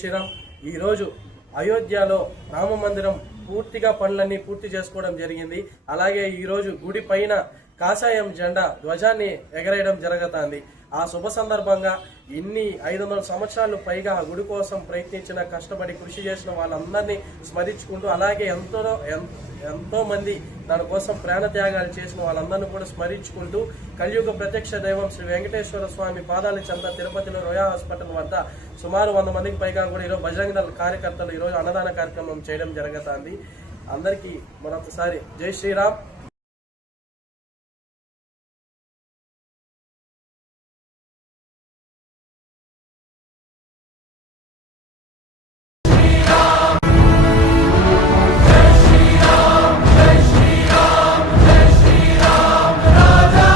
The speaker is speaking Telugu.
శ్రీరామ్. ఈరోజు అయోధ్యలో రామ మందిరం పూర్తిగా పనులన్నీ పూర్తి చేసుకోవడం జరిగింది. అలాగే ఈరోజు గుడి పైన కాషాయం జెండా ధ్వజాన్ని ఎగరేయడం జరుగుతుంది. ఆ శుభ సందర్భంగా ఇన్ని 500 సంవత్సరాలు పైగా గుడి కోసం ప్రయత్నించిన, కష్టపడి కృషి చేసిన వాళ్ళందరినీ స్మరించుకుంటూ, అలాగే ఎంతో మంది దానికోసం ప్రాణత్యాగాలు చేసిన వాళ్ళందరినీ కూడా స్మరించుకుంటూ, కలియుగ ప్రత్యక్ష దైవం శ్రీ వెంకటేశ్వర స్వామి పాదాల చెంత తిరుపతిలో రోయా హాస్పిటల్ వద్ద సుమారు 100 మందికి పైగా కూడా ఈరోజు బజరంగ దళ కార్యకర్తలు ఈరోజు అన్నదాన కార్యక్రమం చేయడం జరుగుతుంది. అందరికీ మరొకసారి జై శ్రీరామ్.